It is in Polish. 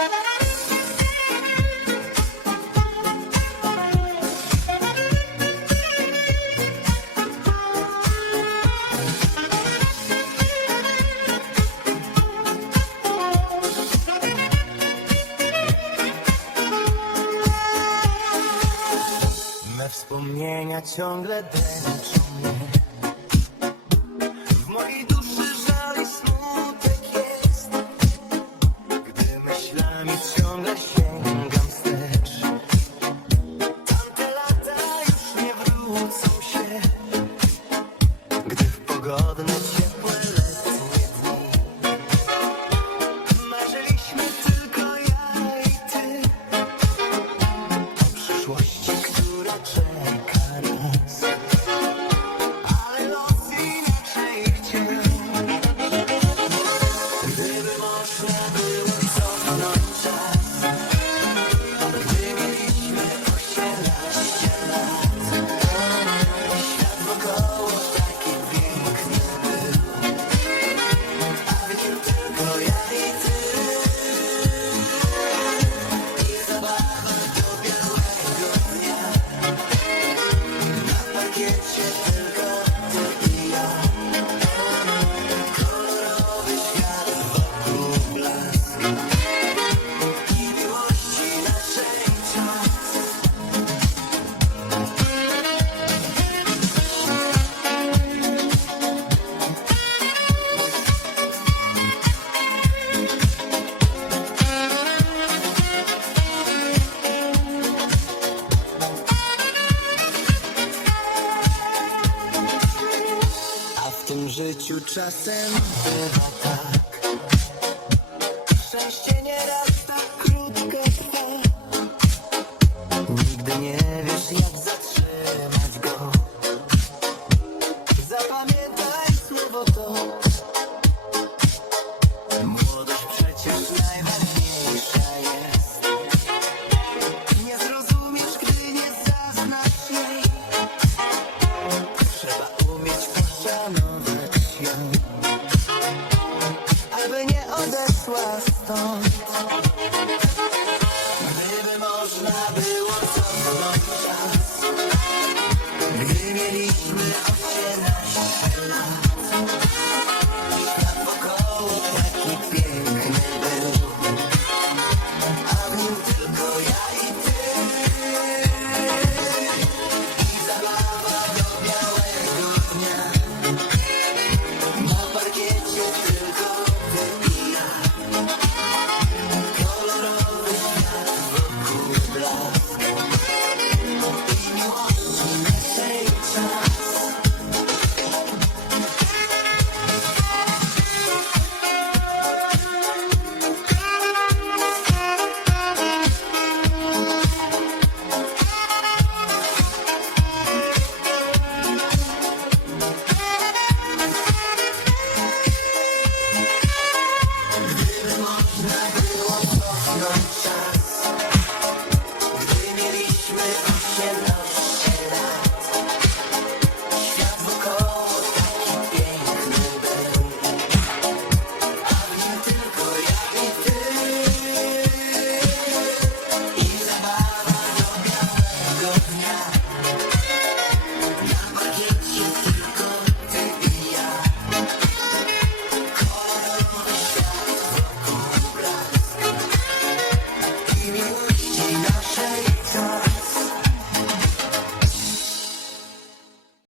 Me wspomnienia ciągle dręczą sięgam wstecz. Tamte lata już nie wrócą się. Gdy w pogodne życiu czasem. Bywa tak. Szczęście nieraz tak krótko trwa. Nigdy nie wiesz jak zacząć odeszła stąd. Gdyby można było cofnąć czas Gdy mieliśmy 18 lat